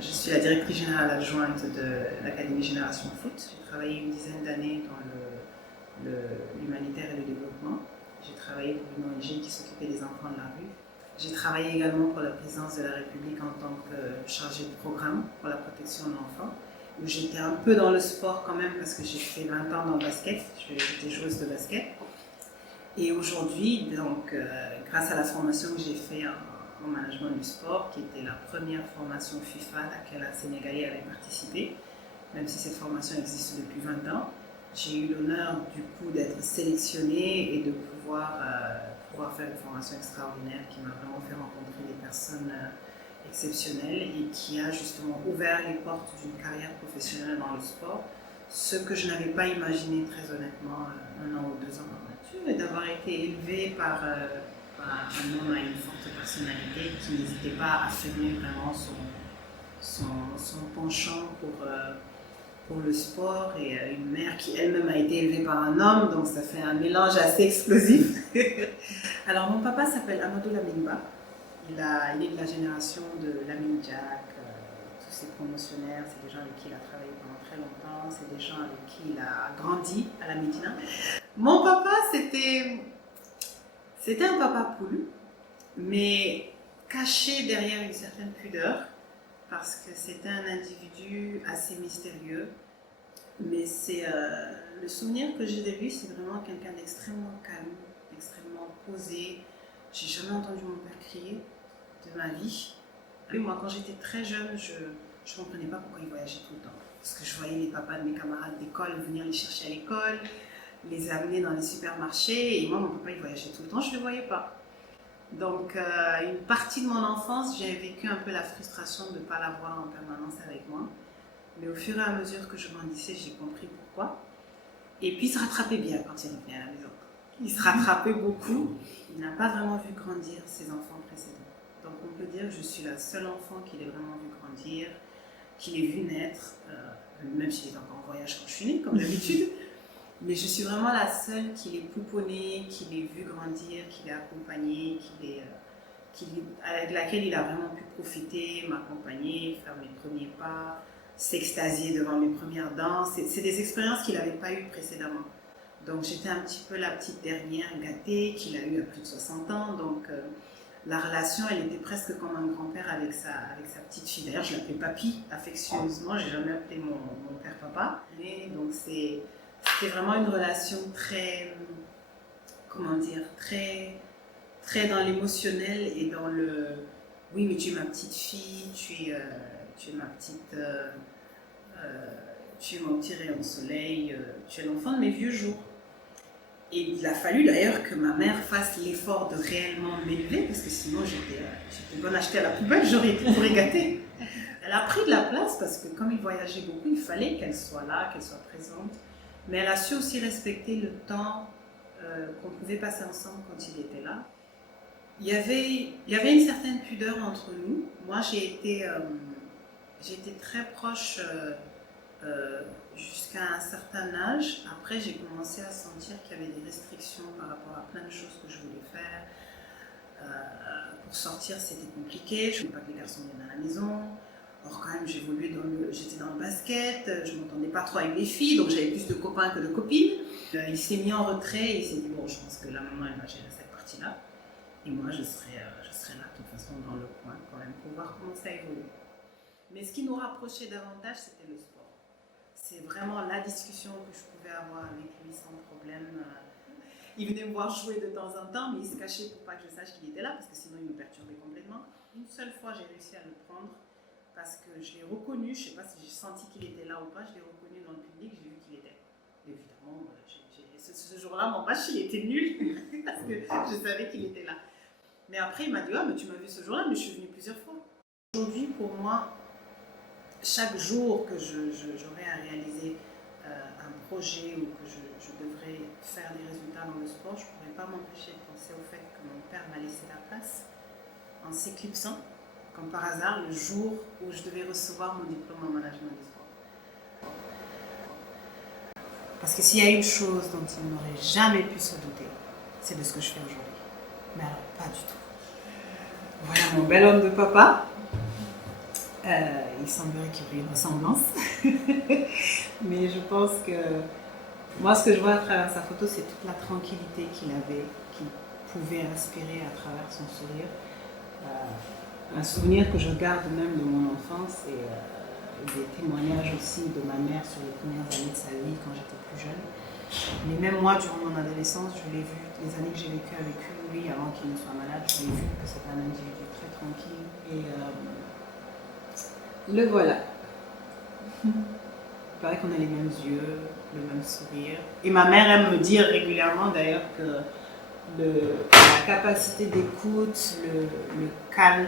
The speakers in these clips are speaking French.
je suis la directrice générale adjointe de l'Académie Génération Foot. J'ai travaillé une dizaine d'années dans l'humanitaire et le développement. J'ai travaillé pour une ONG qui s'occupait des enfants de la rue. J'ai travaillé également pour la présidence de la République en tant que chargée de programme pour la protection de l'enfant, où j'étais un peu dans le sport quand même parce que j'ai fait 20 ans dans le basket. J'étais joueuse de basket. Et aujourd'hui, donc, grâce à la formation que j'ai faite en management du sport, qui était la première formation FIFA à laquelle un Sénégalais avait participé, même si cette formation existe depuis 20 ans, j'ai eu l'honneur du coup d'être sélectionnée et de pouvoir faire une formation extraordinaire qui m'a vraiment fait rencontrer des personnes exceptionnelles et qui a justement ouvert les portes d'une carrière professionnelle dans le sport, ce que je n'avais pas imaginé très honnêtement 1 an ou 2 ans dans la nature, et d'avoir été élevée par un homme à une forte personnalité qui n'hésitait pas à affirmer vraiment son penchant pour le sport, et une mère qui elle-même a été élevée par un homme, donc ça fait un mélange assez explosif. Alors mon papa s'appelle Amadou Lamine-Ba, il est de la génération de Lamine Diack, tous ces promotionnaires, c'est des gens avec qui il a travaillé pendant très longtemps, c'est des gens avec qui il a grandi à la Médina. Mon papa, c'était un papa poule, mais caché derrière une certaine pudeur, parce que c'était un individu assez mystérieux. Mais le souvenir que j'ai de lui, c'est vraiment quelqu'un d'extrêmement calme, d'extrêmement posé. J'ai jamais entendu mon père crier de ma vie. Et moi, quand j'étais très jeune, je ne comprenais pas pourquoi il voyageait tout le temps. Parce que je voyais les papas de mes camarades d'école venir les chercher à l'école, les amener dans les supermarchés, et moi, mon papa, il voyageait tout le temps, je ne le voyais pas. Donc, une partie de mon enfance, j'ai vécu un peu la frustration de ne pas l'avoir en permanence avec moi. Mais au fur et à mesure que je grandissais, j'ai compris pourquoi. Et puis, il se rattrapait bien quand il revenait à la maison. Il se rattrapait beaucoup. Il n'a pas vraiment vu grandir ses enfants précédents. Donc, on peut dire que je suis la seule enfant qu'il ait vraiment vu grandir, qu'il ait vu naître, même s'il est encore en voyage quand je suis née, comme d'habitude. Mais je suis vraiment la seule qui l'ait pouponné, qui l'ait vu grandir, qui l'ait accompagné, avec laquelle il a vraiment pu profiter, m'accompagner, faire mes premiers pas, s'extasier devant mes premières danses. C'est des expériences qu'il n'avait pas eues précédemment. Donc j'étais un petit peu la petite dernière gâtée qu'il a eue à plus de 60 ans. Donc la relation, elle était presque comme un grand-père avec sa petite fille. D'ailleurs, je l'appelais papy affectueusement, je n'ai jamais appelé mon père papa. Mais donc c'était vraiment une relation très, comment dire, très dans l'émotionnel et dans le « oui, mais tu es ma petite fille, tu es ma petite... tu es mon petit rayon de soleil, tu es l'enfant de mes vieux jours ». Et il a fallu d'ailleurs que ma mère fasse l'effort de réellement m'élever, parce que sinon j'étais bonne achetée à la poubelle, j'aurais été pourri gâtée. Elle a pris de la place parce que comme il voyageait beaucoup, il fallait qu'elle soit là, qu'elle soit présente. Mais elle a su aussi respecter le temps qu'on pouvait passer ensemble quand il était là. Il y avait une certaine pudeur entre nous. Moi, j'ai été très proche jusqu'à un certain âge. Après, j'ai commencé à sentir qu'il y avait des restrictions par rapport à plein de choses que je voulais faire. Pour sortir, c'était compliqué. Je ne voulais pas que les garçons viennent à la maison. Or, quand même, j'étais dans le basket, je ne m'entendais pas trop avec les filles, donc j'avais plus de copains que de copines. Il s'est mis en retrait et il s'est dit, bon, je pense que la maman, elle va gérer cette partie-là. Et moi, je serai là, de toute façon, dans le coin, quand même, pour voir comment ça évolue. Mais ce qui nous rapprochait davantage, c'était le sport. C'est vraiment la discussion que je pouvais avoir avec lui sans problème. Il venait me voir jouer de temps en temps, mais il se cachait pour pas que je sache qu'il était là, parce que sinon il me perturbait complètement. Une seule fois, j'ai réussi à le prendre, parce que je l'ai reconnu, je ne sais pas si j'ai senti qu'il était là ou pas, je l'ai reconnu dans le public, j'ai vu qu'il était. Évidemment, ce jour-là, mon match, il était nul, parce que je savais qu'il était là. Mais après, il m'a dit, ah, mais tu m'as vu ce jour-là, mais je suis venue plusieurs fois. Aujourd'hui, pour moi, chaque jour que j'aurai à réaliser un projet ou que je devrais faire des résultats dans le sport, je ne pourrais pas m'empêcher de penser au fait que mon père m'a laissé la place en s'éclipsant, comme par hasard, le jour où je devais recevoir mon diplôme en management du sport. Parce que s'il y a une chose dont il n'aurait jamais pu se douter, c'est de ce que je fais aujourd'hui. Mais alors, pas du tout. Voilà mon bel homme de papa. Il semblerait qu'il y ait une ressemblance. Mais je pense que moi, ce que je vois à travers sa photo, c'est toute la tranquillité qu'il avait, qu'il pouvait inspirer à travers son sourire. Un souvenir que je garde même de mon enfance et des témoignages aussi de ma mère sur les premières années de sa vie quand j'étais plus jeune. Mais même moi, durant mon adolescence, je l'ai vu, les années que j'ai vécues avec lui avant qu'il ne soit malade, je l'ai vu que c'était un individu très tranquille. Et le voilà. Il paraît qu'on a les mêmes yeux, le même sourire. Et ma mère aime me dire régulièrement d'ailleurs que la capacité d'écoute, le calme,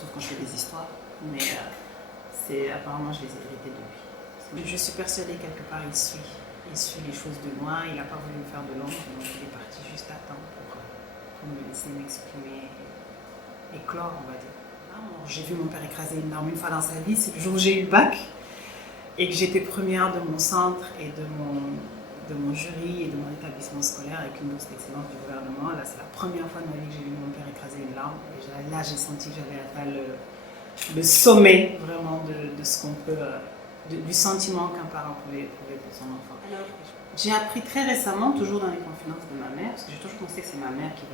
sauf quand je fais des histoires, mais apparemment je les ai héritées de lui. Je suis persuadée quelque part il suit les choses de loin, il n'a pas voulu me faire de l'ombre, donc il est parti juste à temps pour me laisser m'exprimer, éclore on va dire. J'ai vu mon père écraser une norme une fois dans sa vie, c'est le jour où j'ai eu le bac et que j'étais première de mon centre et de mon jury et de mon établissement scolaire avec une bourse d'excellence du gouvernement. Là, c'est la première fois de ma vie que j'ai vu mon père écraser une larme. Et là, j'ai senti que j'avais atteint le sommet vraiment de ce qu'on peut, du sentiment qu'un parent pouvait éprouver pour son enfant. J'ai appris très récemment, toujours dans les confidences de ma mère, parce que j'ai toujours pensé que c'est ma mère qui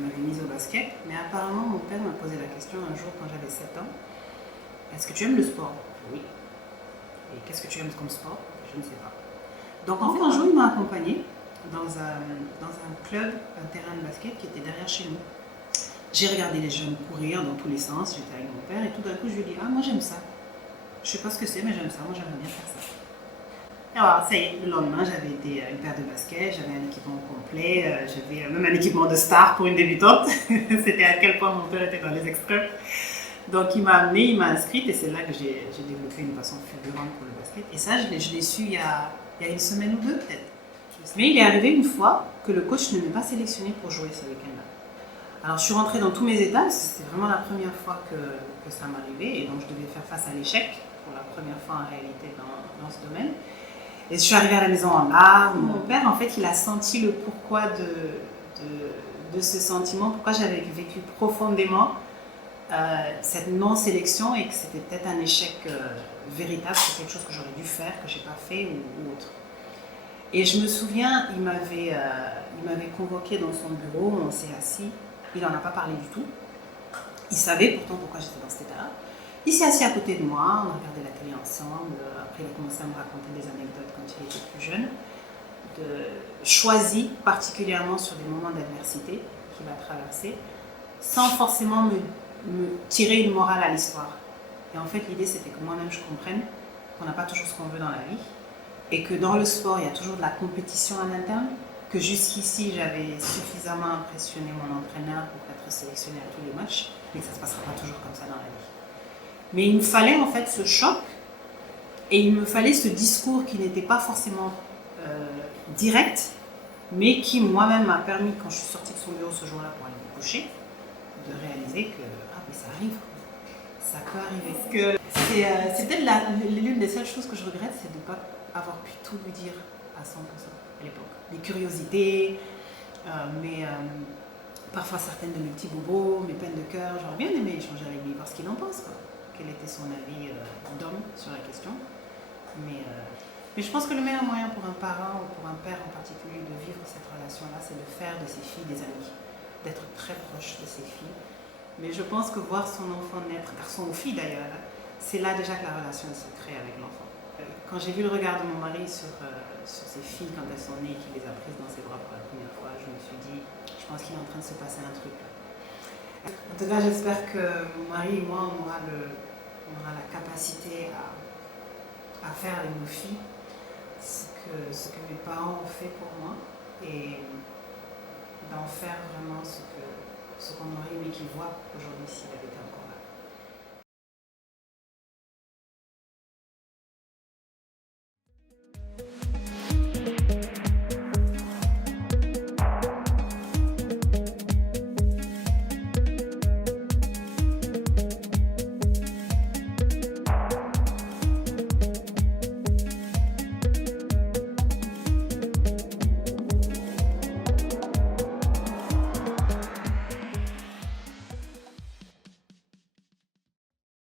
m'avait mise au basket, mais apparemment mon père m'a posé la question un jour quand j'avais 7 ans, est-ce que tu aimes le sport? Oui. Et qu'est-ce que tu aimes comme sport? Je ne sais pas. Donc en fait, un jour, il m'a accompagnée dans un club, un terrain de basket qui était derrière chez nous. J'ai regardé les jeunes courir dans tous les sens, j'étais avec mon père, et tout d'un coup, je lui ai dit, ah, moi j'aime ça. Je sais pas ce que c'est, mais j'aime ça, moi j'aimerais bien faire ça. Et alors, ça y est, le lendemain, j'avais une paire de baskets, j'avais un équipement complet, j'avais même un équipement de star pour une débutante. C'était à quel point mon père était dans les extrêmes. Donc il m'a amenée, il m'a inscrite, et c'est là que j'ai développé une passion fulgurante pour le basket. Et ça, je l'ai su il y a une semaine ou deux peut-être. Mais il est arrivé une fois que le coach ne m'ait pas sélectionné pour jouer ce week-end-là. Alors je suis rentrée dans tous mes états, c'était vraiment la première fois que ça m'arrivait, et donc je devais faire face à l'échec, pour la première fois en réalité dans ce domaine. Et je suis arrivée à la maison en larmes. Mon père, en fait, il a senti le pourquoi de ce sentiment, pourquoi j'avais vécu profondément cette non-sélection et que c'était peut-être un échec véritable, c'est quelque chose que j'aurais dû faire, que je n'ai pas fait ou autre. Et je me souviens, il m'avait convoqué dans son bureau, on s'est assis, il n'en a pas parlé du tout. Il savait pourtant pourquoi j'étais dans cet état-là. Il s'est assis à côté de moi, on a regardé la télé ensemble, après il a commencé à me raconter des anecdotes quand il était plus jeune, choisi particulièrement sur des moments d'adversité qu'il a traversés, sans forcément me tirer une morale à l'histoire. Et en fait, l'idée, c'était que moi-même, je comprenne qu'on n'a pas toujours ce qu'on veut dans la vie, et que dans le sport, il y a toujours de la compétition en interne, que jusqu'ici, j'avais suffisamment impressionné mon entraîneur pour être sélectionné à tous les matchs, mais que ça ne se passera pas toujours comme ça dans la vie. Mais il me fallait en fait ce choc, et il me fallait ce discours qui n'était pas forcément direct, mais qui moi-même m'a permis, quand je suis sortie de son bureau ce jour-là pour aller me coucher, de réaliser que mais ça arrive, ça peut arriver. C'est peut-être l'une des seules choses que je regrette, c'est de ne pas avoir pu tout lui dire à 100% à l'époque. Les curiosités, parfois certaines de mes petits bobos, mes peines de cœur, j'aurais bien aimé échanger avec lui, voir ce qu'il en pense, quoi. Quel était son avis d'homme sur la question. Mais je pense que le meilleur moyen pour un parent ou pour un père en particulier de vivre cette relation-là, c'est de faire de ses filles des amis, d'être très proche de ses filles. Mais je pense que voir son enfant naître, garçon ou fille d'ailleurs, c'est là déjà que la relation se crée avec l'enfant. Quand j'ai vu le regard de mon mari sur ses filles quand elles sont nées et qu'il les a prises dans ses bras pour la première fois, je me suis dit, je pense qu'il est en train de se passer un truc. En tout cas, j'espère que mon mari et moi, on aura la capacité à faire avec nos filles ce que mes parents ont fait pour moi, et d'en faire vraiment ce qu'on aurait aimé qu'ils voient aujourd'hui s'il avait été